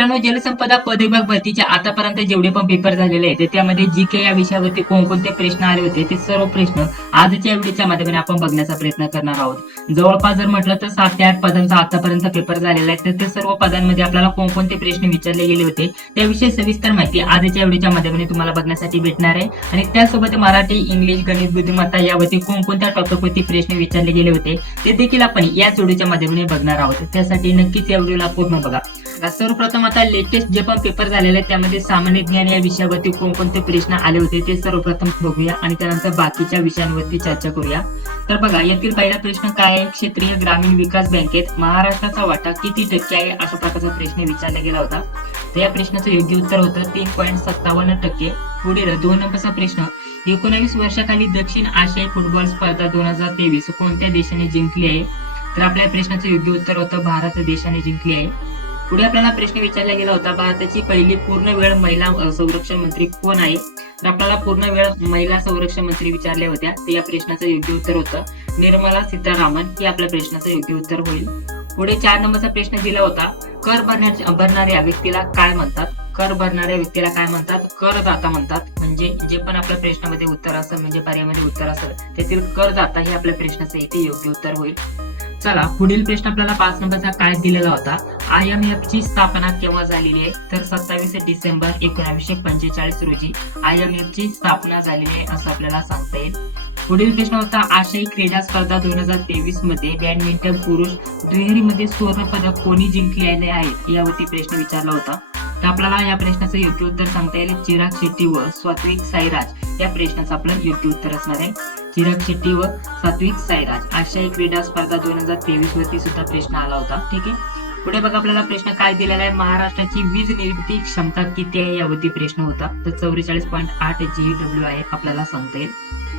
मित्रांनो, जलसंपदा पद विभाग भरतीचे आतापर्यंत जेवढे पण पेपर झालेले आहेत त्यामध्ये जीके या विषयावरती कोणकोणते प्रश्न आले होते ते सर्व प्रश्न आजच्या व्हिडिओच्या माध्यमाने आपण बघण्याचा प्रयत्न करणार आहोत। जवळपास जर म्हटलं तर 7 ते 8 पदांचा आतापर्यंत पेपर झालेला आहे, तर ते सर्व पदांमध्ये आपल्याला कोणकोणते प्रश्न विचारले गेले होते त्याविषयी सविस्तर माहिती आजच्या व्हिडिओच्या माध्यमाने तुम्हाला बघण्यासाठी भेटणार आहे। आणि त्यासोबत मराठी, इंग्लिश, गणित, बुद्धिमत्ता यावरती कोणकोणत्या टॉपिकवरती प्रश्न विचारले गेले होते ते देखील आपण याच व्हिडिओच्या माध्यमाने बघणार आहोत। त्यासाठी नक्कीच या व्हिडिओला पूर्ण बघा। सर्वप्रथम आता लेटेस्ट जे पण पेपर झालेले आहेत त्यामध्ये सामान्य ज्ञान या विषयावरती कोणकोणते प्रश्न आले होते ते सर्वप्रथम बघूया आणि त्यानंतर बाकीच्या विषयांवरती चर्चा करूया। तर बघा, यातील पहिला प्रश्न काय आहे, क्षेत्रीय ग्रामीण विकास बँकेत महाराष्ट्राचा वाटा किती टक्के आहे अशा प्रकारचा प्रश्न विचारला गेला होता। तर या प्रश्नाचं योग्य उत्तर होतं 3.57%। पुढील 2 नंबरचा प्रश्न, 19 वर्षाखाली दक्षिण आशियाई फुटबॉल स्पर्धा 2023 कोणत्या देशाने जिंकली आहे? तर आपल्या प्रश्नाचं योग्य उत्तर होतं भारत देशाने जिंकली आहे। पुढे आपल्याला प्रश्न विचारला गेला होता, भारताची पहिली पूर्ण वेळ महिला संरक्षण मंत्री कोण आहे? तर आपल्याला पूर्ण वेळ महिला संरक्षण मंत्री विचारल्या होत्या, तर या प्रश्नाचं योग्य उत्तर होतं निर्मला सीतारामन हे आपल्या प्रश्नाचं योग्य उत्तर होईल। पुढे 4 नंबरचा प्रश्न दिला होता, कर भरणाऱ्या व्यक्तीला काय म्हणतात? कर भरणाऱ्या व्यक्तीला काय म्हणतात? करदाता म्हणतात। म्हणजे जे पण आपल्या प्रश्नामध्ये उत्तर असेल, म्हणजे पर्यायामध्ये उत्तर असेल त्यातील करदाता हे आपल्या प्रश्नाचं इथे योग्य उत्तर होईल। चला, पुढील प्रश्न आपल्याला 5 नंबरचा काय दिलेला होता, IMF ची स्थापना केव्हा झालेली आहे? तर 27 डिसेंबर 1945 रोजी IMF ची स्थापना झालेली आहे असं आपल्याला सांगता येईल। पुढील प्रश्न होता, आशियाई क्रीडा स्पर्धा 2023 मध्ये बॅडमिंटन पुरुष दुहेरीमध्ये सुवर्ण पदक कोणी जिंकलेले आहेत यावरती प्रश्न विचारला होता। तर आपल्याला या प्रश्नाचं योग्य उत्तर सांगता येईल चिराग शेट्टी व सात्विक साईराज या प्रश्नाचं आपलं योग्य उत्तर असणार आहे। चिराग शेट्टी व सात्विक साईराज आशियाई क्रीडा स्पर्धा 2023 वरती सुद्धा प्रश्न आला होता। ठीक आहे, पुढे बघा आपल्याला प्रश्न काय दिलेला आहे, महाराष्ट्राची वीज निर्मिती क्षमता किती आहे यावरती प्रश्न होता। तर 44.8 GW आहे आपल्याला सांगता येईल।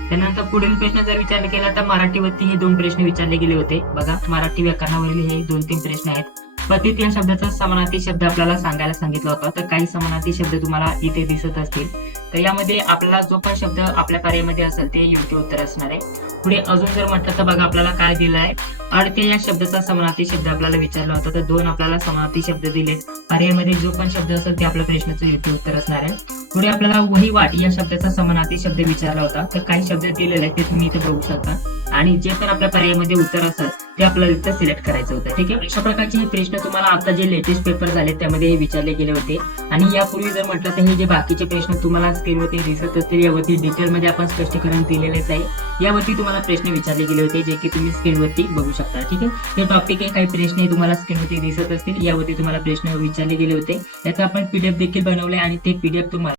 त्यानंतर पुढील प्रश्न जर विचार केला तर मराठीवरती हे 2 प्रश्न विचारले गेले होते। बघा, मराठी व्याकरणावरील हे 2-3 प्रश्न आहेत। पतित या शब्दाचा समानार्थी शब्द आपल्याला सांगायला सांगितला होता, तर काही समानार्थी शब्द तुम्हाला इथे दिसत असतील, तर यामध्ये आपल्याला जो पण शब्द आपल्या पर्यायामध्ये असेल ते योग्य उत्तर असणार आहे। पुढे अजून जर म्हटलं तर बघा आपल्याला काय दिलं आहे, अडते या शब्दाचा समानार्थी शब्द आपल्याला विचारला होता, तर 2 आपल्याला समानार्थी शब्द दिले। पर्यायामध्ये जो पण शब्द असेल ते आपल्या प्रश्नाचं योग्य उत्तर असणार आहे। पुढे आपल्याला वहिवाट या शब्दाचा समानार्थी शब्द विचारला होता, तर काही शब्द दिलेले आहेत ते तुम्ही इथे बघू शकता आणि जे पण आपल्या पर्यायामध्ये उत्तर असेल ते आपल्याला इथे सिलेक्ट करायचं होतं। ठीक आहे, अशा प्रकारचे हे प्रश्न तुम्हाला आता जे लेटेस्ट पेपर झाले त्यामध्ये विचारले गेले होते। आणि यापूर्वी जर म्हटलं तर हे जे बाकीचे प्रश्न तुम्हाला स्क्रीनवरती दिसत असतील यावरती डिटेलमध्ये आपण स्पष्टीकरण दिलेलेच आहे। यावरती तुम्हाला प्रश्न विचारले गेले होते जे की तुम्ही स्क्रीनवरती बघू शकता। ठीक आहे, हे टॉपिक आहे, काही प्रश्न तुम्हाला स्क्रीनवरती दिसत असतील यावरती तुम्हाला प्रश्न विचारले गेले होते। याचा आपण PDF देखील बनवले आणि ते PDF तुम्हाला